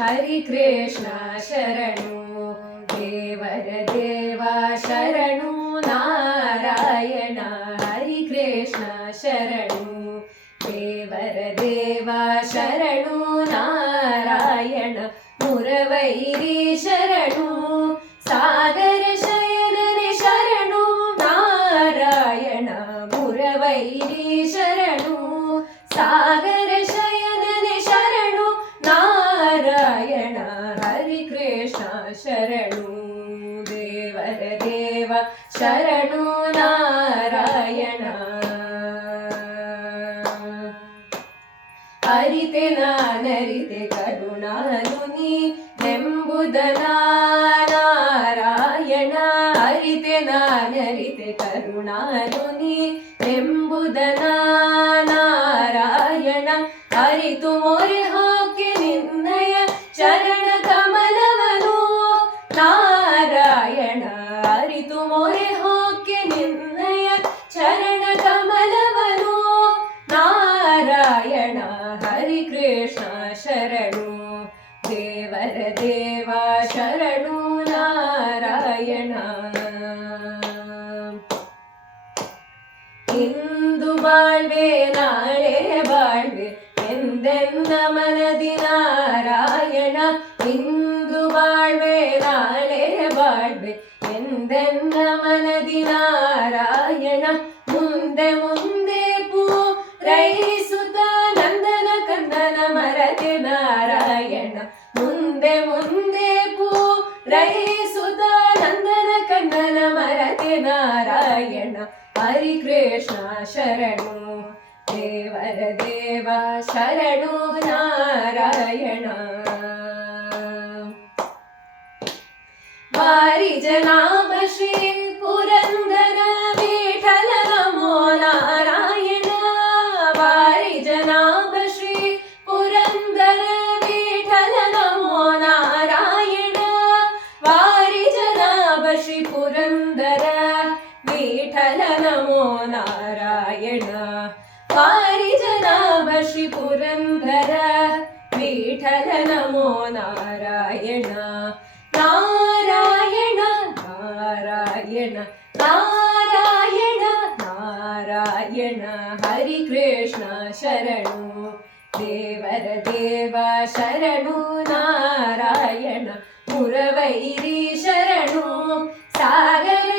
ಹರಿ ಕೃಷ್ಣ ಶರಣು ದೇವರ ದೇವ ಶರಣು ನಾರಾಯಣ ಹರಿ ಕೃಷ್ಣ ಶರಣು ದೇವರ ದೇವ ಶರಣು ನಾರಾಯಣ ಮುರವೈರಿ ಶರಣು ಸಾಗರ ಶಯನನೆ ಶರಣು ನಾರಾಯಣ ಮುರವೈರಿ ಶರಣು ಸಾಗರ ಶಯನನೆ ಶರಣು ನಾರಾಯಣ ಹರಿ ಕೃಷ್ಣ ಶರಣು ದೇವರ ದೇವ ಶರಣು ನಾರಾಯಣ ಅರಿತೆ ನಾನರಿತೆ ಕರುಣಾನು ನೀನೆಂಬುದ ನಾರಾಯಣ ಅರಿತೆ ನಾನರಿತೆ ಕರುಣಾನು ನೀನೆಂಬುದ ನಾರಾಯಣ ಅರಿತು ಮೊರೆ ಹಾಕಿ ನಿನ್ನಯ ಚರಣ ಕಮಲವನು ನಾರಾಯಣ ಅರಿತು ಮೊರೆ ಹಾಕಿ ನಿನ್ನಯ ಚರಣ ಕಮಲವನು ನಾರಾಯಣ ಹರಿ ಕೃಷ್ಣ ಶರಣು ದೇವರ ದೇವ ಶರಣು ನಾರಾಯಣ ಇಂದು ಬಾಳ್ವೆ ನಾಳೆ ಬಾಳ್ವೆ ಎಂದೆನ್ನ ಮನದಿ ನಾರಾಯಣ ಇಂದು ಬಾಳ್ವೆ ನಾಳೆ ಬಾಳ್ವೆ ಎಂದೆನ್ನ ಮನದಿ ನಾರಾಯಣ ಮುಂದೆ ಮುಂದೆ ಪೂರೈಸುತ್ತ ನಂದನ ಕಂದನ ಮರತೆ ನಾರಾಯಣ ಮುಂದೆ ಮುಂದೆ ಪೂರೈಸುತ್ತ ನಂದನ ಕಂದನ ಮರತೆ ನಾರಾಯಣ ಹರಿ ಕೃಷ್ಣ ಶರಣು ದೇವರ ದೇವ ಶರಣು ನಾರಾಯಣ ವಾರಿ ಜನಾಭ ಶ್ರೀ ಪುರಂದರ ವಿಠಲ ನಮೋ ನಾರಾಯಣ ವಾರಿ ಜನಾಭ ಶ್ರೀ ಪುರಂದರ ವಿಠಲ ನಮೋ ನಾರಾಯಣ ವಾರಿ ಜನಾಭ ಶ್ರೀ ಪುರಂದರ ವಿಠಲ ನಮೋ ನಾರಾಯಣ ವಾರಿ ಜನಾಭ ಶ್ರೀ ಪುರಂದರ ವಿಠಲ ನಮೋ ನಾರಾಯಣ ನಾರಾಯಣ ನಾರಾಯಣ ನಾರಾಯಣ ನಾರಾಯಣ ಹರಿ ಕೃಷ್ಣ ಶರಣು ದೇವರ ದೇವ ಶರಣು ನಾರಾಯಣ ಮುರವೈರಿ ಶರಣು ಸಾಗರ